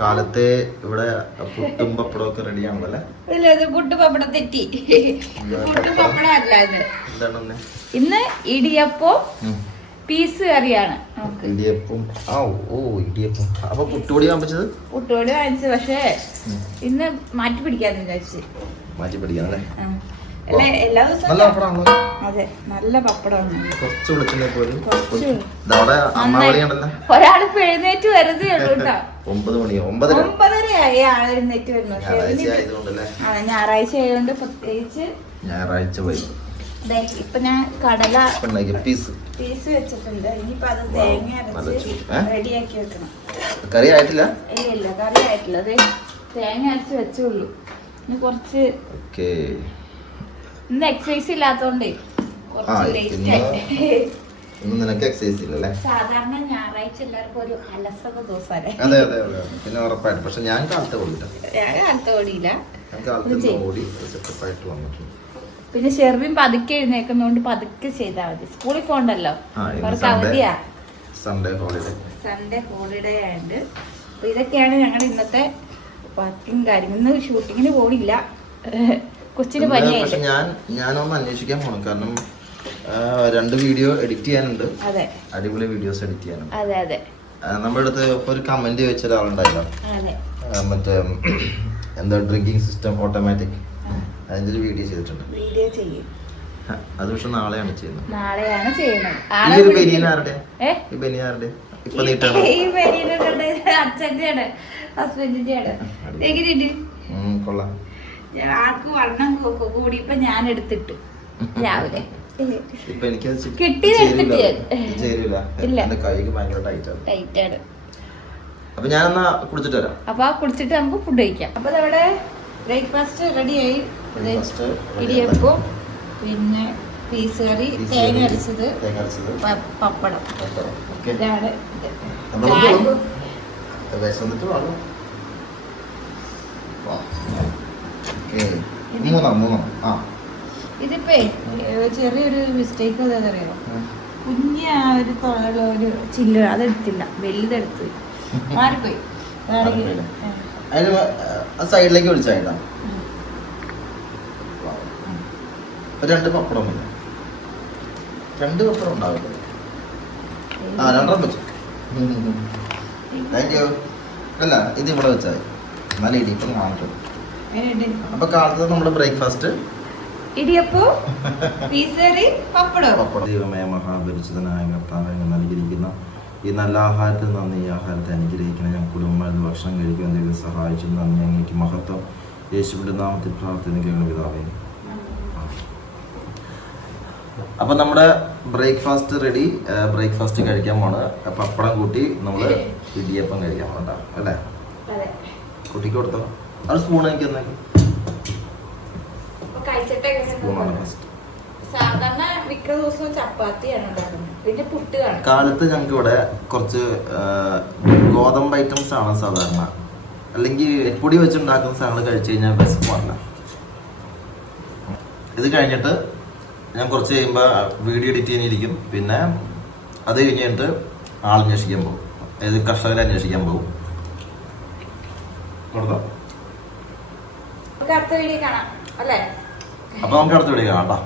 കാലത്തെ ഇവിടെ പുട്ടും പപ്പടവും ഒക്കെ റെഡിയാണല്ലോ ഇല്ല ഇത് പുട്ട് പപ്പടം തെറ്റി. പുട്ട് പപ്പടം അല്ല ഇത്. എന്താണ് ഇന്ന് ഇടിയപ്പം പീസ് കറിയാണ്. ഇടിയപ്പം. ആ ഓ ഇടിയപ്പം. അപ്പൊ പുട്ടുപൊടി വാങ്ങിച്ചത്? പുട്ടുപൊടി വാങ്ങിച്ചു പക്ഷേ ഇന്ന് മാറ്റി പിടിക്കാന്ന് വിചാരിച്ചു. മാറ്റി പിടിക്കാം അല്ലേ? എല്ലാ ദിവസവും അതെ നല്ല പപ്പടമാണ്. കുറച്ച് എഴുന്നേറ്റ് വരുന്നേ ഉള്ളൂ കേട്ടോ. ഒമ്പത് മണി ഒമ്പതര. ഒമ്പതരയായി ആൾ എഴുന്നേറ്റ് വരുന്നു പക്ഷെ ഞായറാഴ്ച ആയതുകൊണ്ട് പ്രത്യേകിച്ച് വൈകി ഇപ്പൊ ഞാൻ കടല പീസ്. പീസ് വെച്ചിട്ടുണ്ട്. ഇനിയിപ്പോ അത് തേങ്ങ അരച്ച്? റെഡിയാക്കി വെക്കണം. കറി ആയിട്ടില്ല? ഇല്ല കറി ആയിട്ടില്ല. അതെ തേങ്ങ അരച്ച് വെച്ചുള്ളൂ ഇനി കുറച്ച് ഇന്ന് എക്സസൈസ് ഇല്ലാത്തോണ്ട് ഇന്ന് നിനക്ക് എക്സസൈസ് ഇല്ലല്ലേ? സാധാരണ ഞായറാഴ്ച എല്ലാവർക്കും ഒരു അലസത ദിവസമല്ലേ അതെ അതെ അതെ. പിന്നെ ഉറപ്പായിട്ട്. പക്ഷെ ഞാൻ കാലത്ത് ഓടില്ല. ഞാൻ കാലത്ത് ഓടിയില്ല. ഞാൻ കാലത്ത്. ഓടി സെറ്റപ്പായിട്ട് വന്നിട്ടുണ്ട്. പിന്നെ ഷെർവിൻ പതുക്കെ എഴുന്നേക്കുന്നോണ്ട് പതുക്കെ ചെയ്താൽ മതി. സ്കൂളിൽ പോകണ്ടല്ലോ? അവർക്ക് അവധിയാ. സൺഡേ ഹോളിഡേ സൺഡേ ഹോളിഡേ ആയിട്ട് അപ്പൊ ഇതൊക്കെയാണ് ഞങ്ങളുടെ ഇന്നത്തെ വർക്കിംഗ് കാര്യം ഇന്ന് ഷൂട്ടിങ്ങിന് പോണില്ല. കൊച്ചിന് പക്ഷെ പനിയായില്ലേ ഞാൻ ഞാനൊന്ന് അന്വേഷിക്കാൻ പോണം. കാരണം രണ്ട് വീഡിയോ എഡിറ്റ് ചെയ്യാനുണ്ട്. അതെ. അടിപൊളി വീഡിയോസ് എഡിറ്റ് ചെയ്യാനുണ്ട് അതെ അതെ. നമ്മുടെ അടുത്ത് ഒരു കമന്റ് വെച്ച ഒരാളുണ്ടായില്ല മറ്റേ എന്താ ഡ്രിങ്കിങ് സിസ്റ്റം ഓട്ടോമാറ്റിക് അതിന്റെ ഒരു വീഡിയോ ചെയ്തിട്ടുണ്ട്. വീഡിയോ ചെയ്യും. അത് പക്ഷെ നാളെയാണ് ചെയ്യുന്നത്. നാളെയാണ് ചെയ്യുന്നത്. ഈ. ആരുടെ? ഈ ബനിയൻ ആരുടെ? ഇപ്പൊ നീട്ടാണ്? ഈ ബനിയനുകളുടെ അച്ഛന്റെയാണ് ഹസ്ബൻഡിന്റെയാണ് കൊള്ളാം. ആൾക്ക് വണ്ണം കൂടി ഇപ്പൊ ഞാൻ എടുത്തിട്ട് രാവിലെ. അപ്പൊ ഞാനെന്നാ കുടിച്ചിട്ട് വരാം. അപ്പൊ ആ കുടിച്ചിട്ട് നമുക്ക് ഫുഡ് കഴിക്കാം. അപ്പൊ നമ്മുടെ ബ്രേക്ക്ഫാസ്റ്റ് റെഡിയായി ഇടിയപ്പവും പിന്നെ പീസ് കറി തേങ്ങ അരച്ചത് പപ്പടം. ഇതാണ്. വിശന്നിട്ട് വാങ്ങും. മൂന്നാം മൂന്നാം. ആ. ഇതിപ്പേ ചെറിയൊരു മിസ്റ്റേക്ക് ഉം. കുഞ്ഞ ആ ഒരു തൊള്ള ഒരു ചില്ല് അതെടുത്തില്ല. വലുതെടുത്ത്. മാറിപ്പോയി. സൈഡിലേക്ക് വിളിച്ചായിട്ടാ രണ്ട് പപ്പടം മതി രണ്ട് പപ്പടം ഉണ്ടാവില്ല ആ രണ്ടെണ്ണം വെച്ചു. താങ്ക് യു അല്ല ഇത് ഇവിടെ വെച്ചാൽ എന്നാലും ഇടിയപ്പം കാണിക്കും അപ്പൊ കാലത്ത് നമ്മുടെ ബ്രേക്ക്ഫാസ്റ്റ് ഇടിയപ്പോ പപ്പടം. ദൈവമേ മഹാപരിചിതനായ കർത്താവ് നൽകിയിരിക്കുന്ന ഈ നല്ല ആഹാരത്തിൽ നന്ദി. ഈ ആഹാരത്തെ അനുഗ്രഹിക്കണം. ഞാൻ കുടുംബമായിരുന്നു ഭക്ഷണം കഴിക്കാൻ ദൈവം സഹായിച്ചു. നന്ദി. അങ്ങേക്ക് മഹത്വം. യേശുവിന്റെ നാമത്തിൽ പ്രാർത്ഥന പിതാവേ. അപ്പൊ നമ്മുടെ ബ്രേക്ക്ഫാസ്റ്റ് റെഡി ബ്രേക്ക്ഫാസ്റ്റ് കഴിക്കാൻ പോണ്. പപ്പടം കൂട്ടി നമ്മൾ ഇടിയപ്പം കഴിക്കാൻ പോണ അല്ലേ? കുട്ടിക്ക് കൊടുത്തോ? അത് സ്പൂൺ ആക്കി തന്നെ സാധാരണ മിക്ക ദിവസവും ചപ്പാത്തിയാണ് ഉണ്ടാക്കുന്നത്. പിന്നെ കാലത്ത് ഞങ്ങൾക്ക് ഇവിടെ കുറച്ച് ഗോതമ്പ് ഐറ്റംസ് ആണ് സാധാരണ. അല്ലെങ്കിൽ പൊടി വെച്ചുണ്ടാക്കുന്ന സാധനങ്ങൾ കഴിച്ചു കഴിഞ്ഞാൽ വിശപ്പില്ല ഇത് കഴിഞ്ഞിട്ട് ഞാൻ കുറച്ച് കഴിയുമ്പോൾ വീഡിയോ എഡിറ്റ് ചെയ്യാനിരിക്കും. പിന്നെ അത് കഴിഞ്ഞിട്ട് ആളന്വേഷിക്കാൻ പോകും. അതായത് കർഷകരെ അന്വേഷിക്കാൻ പോകും. കൊടുത്തോ? നമുക്ക് അടുത്ത വീഡിയോ കാണാം. അല്ലേ? അപ്പൊ നമുക്ക് അടുത്ത വീഡിയോ കാണാം